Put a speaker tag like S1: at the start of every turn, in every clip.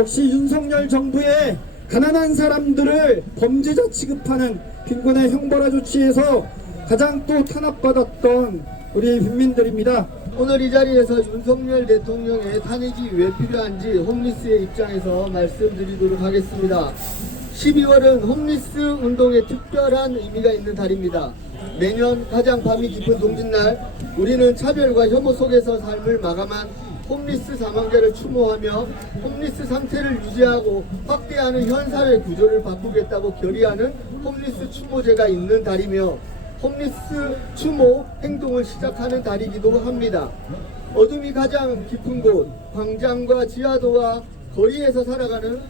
S1: 역시 윤석열 정부의 가난한 사람들을 범죄자 취급하는 빈곤의 형벌화 조치에서 가장 또 탄압받았던 우리 빈민들입니다.
S2: 오늘 이 자리에서 윤석열 대통령의 탄핵이 왜 필요한지 홈리스의 입장에서 말씀드리도록 하겠습니다. 12월은 홈리스 운동에 특별한 의미가 있는 달입니다. 매년 가장 밤이 깊은 동짓날 우리는 차별과 혐오 속에서 삶을 마감한 홈리스 사망자를 추모하며 홈리스 상태를 유지하고 확대하는 현 사회 구조를 바꾸겠다고 결의하는 홈리스 추모제가 있는 달이며 홈리스 추모 행동을 시작하는 달이기도 합니다. 어둠이 가장 깊은 곳, 광장과 지하도와 거리에서 살아가는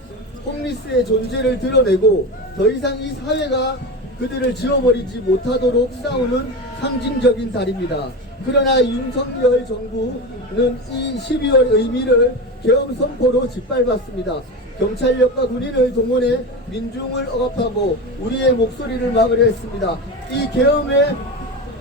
S2: 홈리스의 존재를 드러내고 더 이상 이 사회가 그들을 지워버리지 못하도록 싸우는 상징적인 달입니다. 그러나 윤석열 정부는 이 12월 의미를 계엄 선포로 짓밟았습니다. 경찰력과 군인을 동원해 민중을 억압하고 우리의 목소리를 막으려 했습니다. 이 계엄의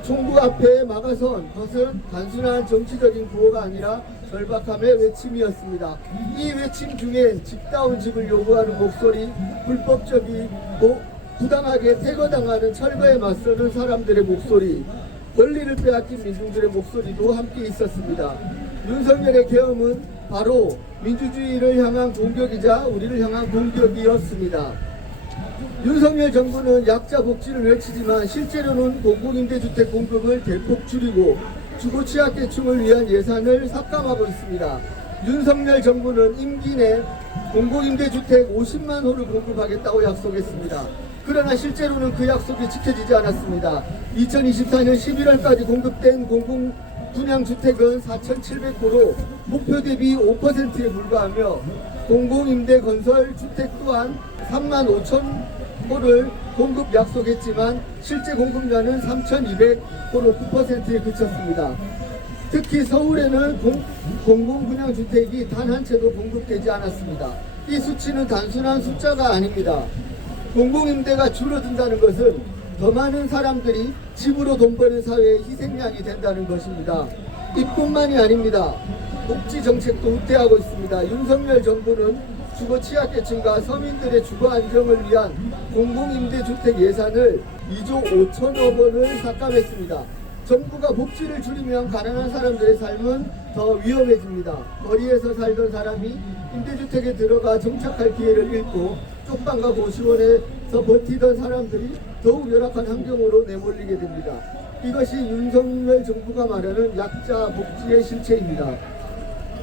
S2: 총국 앞에 막아선 것은 단순한 정치적인 구호가 아니라 절박함의 외침이었습니다. 이 외침 중엔 집다운 집을 요구하는 목소리, 불법적이고 부당하게 퇴거당하는 철거에 맞서는 사람들의 목소리, 권리를 빼앗긴 민중들의 목소리도 함께 있었습니다. 윤석열의 계엄은 바로 민주주의를 향한 공격이자 우리를 향한 공격이었습니다. 윤석열 정부는 약자 복지를 외치지만 실제로는 공공임대주택 공급을 대폭 줄이고 주거 취약계층을 위한 예산을 삭감하고 있습니다. 윤석열 정부는 임기 내 공공임대주택 50만 호를 공급하겠다고 약속했습니다. 그러나 실제로는 그 약속이 지켜지지 않았습니다. 2024년 11월까지 공급된 공공 분양 주택은 4,700호로 목표 대비 5%에 불과하며 공공임대 건설 주택 또한 3만 5천 호를 공급 약속했지만 실제 공급량은 3,200호로 9%에 그쳤습니다. 특히 서울에는 공, 공공 분양 주택이 단 한 채도 공급되지 않았습니다. 이 수치는 단순한 숫자가 아닙니다. 공공임대가 줄어든다는 것은 더 많은 사람들이 집으로 돈 버는 사회의 희생양이 된다는 것입니다. 이뿐만이 아닙니다. 복지 정책도 후퇴하고 있습니다. 윤석열 정부는 주거 취약계층과 서민들의 주거 안정을 위한 공공임대주택 예산을 2조 5천억 원을 삭감했습니다. 정부가 복지를 줄이면 가난한 사람들의 삶은 더 위험해집니다. 거리에서 살던 사람이 임대주택에 들어가 정착할 기회를 잃고 쪽방과 고시원에서 버티던 사람들이 더욱 열악한 환경으로 내몰리게 됩니다. 이것이 윤석열 정부가 말하는 약자 복지의 실체입니다.